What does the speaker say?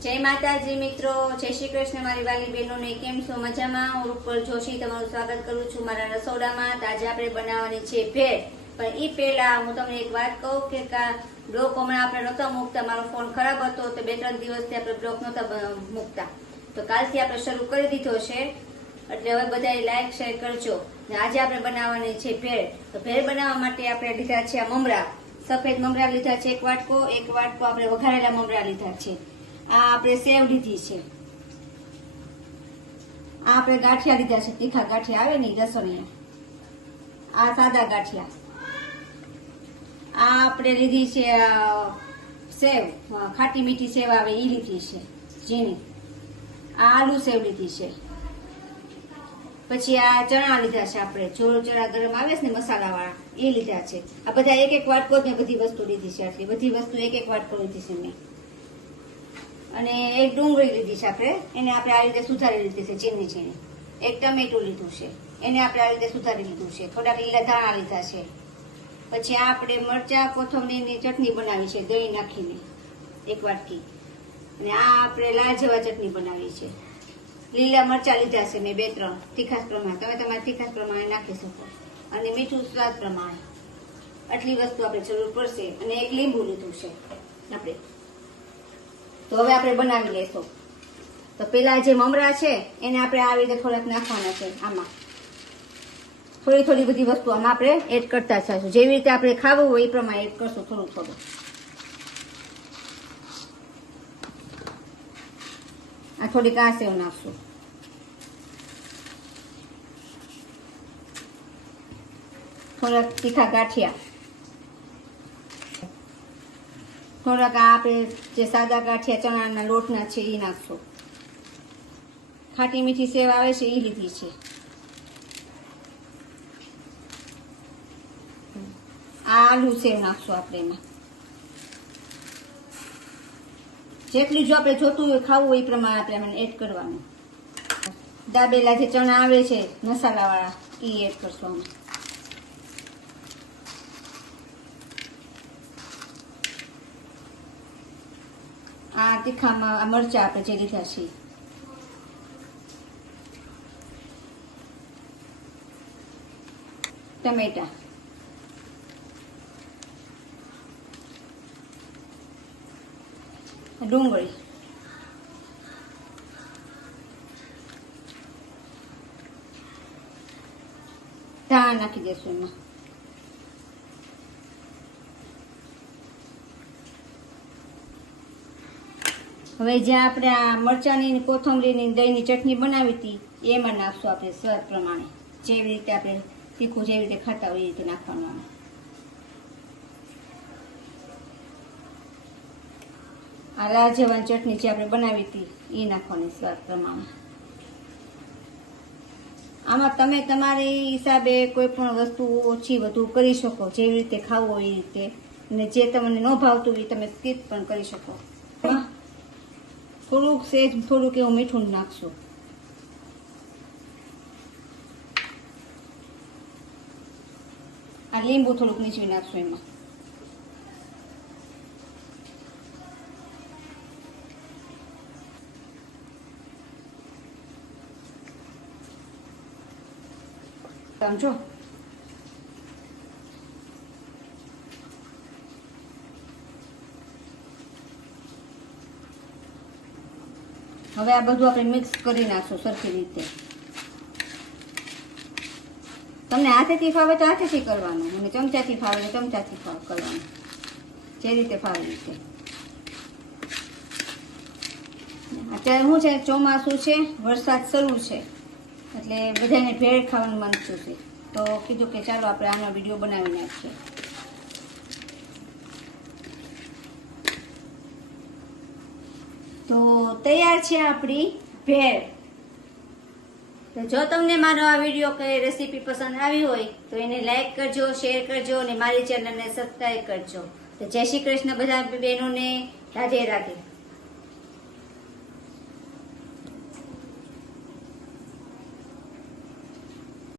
जय माताजी मित्रों, जय श्री कृष्ण। मारी वाली बहनों ने केम छो? मजामां? હું રૂપલ જોશી તમારું સ્વાગત કરું છું મારા રસોડામાં। આજે આપણે બનાવવાની છે ભેળ। પણ ઈ પહેલા હું તમને એક વાત કહું કે બ્લોગ હમણાં આપણે નહોતા મૂકતા, મારો ફોન ખરાબ હતો તો 2-3 દિવસથી આપણે બ્લોગ નહોતા મૂકતા, તો કાલથી આપણે શરૂ કરી દીધો છે, એટલે હવે બધાએ લાઈક શેર કરજો। આજે આપણે બનાવવાની છે ભેળ। તો ભેળ બનાવવા માટે આપણે લીધા છે આ મમરા, સફેદ મમરા લીધા છે એક વાટકો આપણે વઘારેલા મમરા લીધા છે। આ આપણે સેવ લીધી છે, આ આપણે ગાંઠિયા લીધા છે, તીખા ગાંઠિયા આવે ને લસણિયા, આ સાદા ગાંઠિયા, આ આપણે લીધી છે સેવ, ખાટી મીઠી સેવ આવે ઈ લીધી છે ઝીણી, આ આલુ સેવ લીધી છે, પછી આ ચણા લીધા છે આપણે, જોર ચણા ગરમ આવે છે ને મસાલા વાળા એ લીધા છે। આ બધા એક એક વાટકો જ બધી વસ્તુ લીધી છે, આટલી બધી વસ્તુ એક એક વાટકો લીધી છે મેં। અને એક ડુંગળી લીધી છે આપણે, એને આપણે આ રીતે સુધારી લીધી છે ઝીણી ઝીણી। એક ટમેટું લીધું છે, એને આપણે આ રીતે સુધારી લીધું છે। થોડાક લીલા ધાણા લીધા છે। પછી આ આપણે મરચા કોથમરીની ચટણી બનાવી છે દહીં નાખીને એક વાટકી, અને આ આપણે લાલ જવા ચટણી બનાવી છે। લીલા મરચા લીધા છે મેં 2-3 તીખાસ પ્રમાણે, તમે તમારા તીખાસ પ્રમાણે નાખી શકો, અને મીઠું સ્વાદ પ્રમાણે। આટલી વસ્તુ આપણે જરૂર પડશે, અને એક લીંબુ લીધું છે આપણે। તો હવે આપણે બનાવી લેશું। તો પેલા જે મમરા છે એને આપણે આવી રીતે થોડાક નાખવાના છે, આમાં થોડી થોડી બધી વસ્તુ આમાં આપણે એડ કરતા જઈશું, જેવી રીતે આપણે ખાવું હોય એ પ્રમાણે એડ કરશું થોડું થોડું। આ થોડીક આ સેવ નાખશું, થોડાક તીખા ગાંઠિયા, થોડાક આપણે જે સાદા ગાંઠિયા ચણાના લોટના છે એ નાખશું, ખાટી મીઠી સેવ આવે છે એ લીધી છે, આ આલુ સેવ નાખશું આપણે એમાં। જેટલું જો આપણે જોતું હોય ખાવું હોય એ પ્રમાણે આપણે એડ કરવાનું। દાબેલા જે ચણા આવે છે મસાલા વાળા એ એડ કરશું આમાં। આ તીખામાં મરચા આપણે જે લીધા છે, ટમેટા, ડુંગળી, ધાણા નાખી દેશું એમાં। હવે જે આપણે આ મરચાની કોથમરીની દહીંની ચટણી બનાવી હતી એમાં નાખશું આપણે સ્વાદ પ્રમાણે, જેવી રીતે આપણે તીખું જેવી રીતે ખાતા હોય એ રીતે નાખવાનું। આ લાલ જવાની ચટણી જે આપણે બનાવી હતી એ નાખવાની સ્વાદ પ્રમાણે। આમાં તમે તમારી હિસાબે કોઈ પણ વસ્તુ ઓછી વધુ કરી શકો, જેવી રીતે ખાવું હોય એ રીતે, અને જે તમને ન ભાવતું હોય તમે સ્કીપ પણ કરી શકો। થોડુંક સેજ થોડુંક એવું મીઠું નાખશું, આ લીંબુ થોડુંક નીચવી નાખશું એમાં। સમજો હવે આ બધું આપણે મિક્સ કરી નાખશું સરખી રીતે। તમને હાથેથી ફાવે તો હાથેથી કરવાનું, અને ચમચાથી ફાવે તો ચમચાથી કરવાનું, જે રીતે ફાવે રીતે। અત્યારે શું છે, ચોમાસું છે, વરસાદ શરૂ છે, એટલે બધાને ભેળ ખાવાનું મન થયું છે, તો કીધું કે ચાલો આપણે આનો વિડીયો બનાવી નાખીએ। તો તૈયાર છે આપણી ભેળ। તો જો તમને મારો આ વિડીયો કે રેસીપી પસંદ આવી હોય તો એને લાઈક કરજો, શેર કરજો, અને મારી ચેનલને સબસ્ક્રાઈબ કરજો। તો જય શ્રી કૃષ્ણ બધા બહેનોને, રાધે રાધે।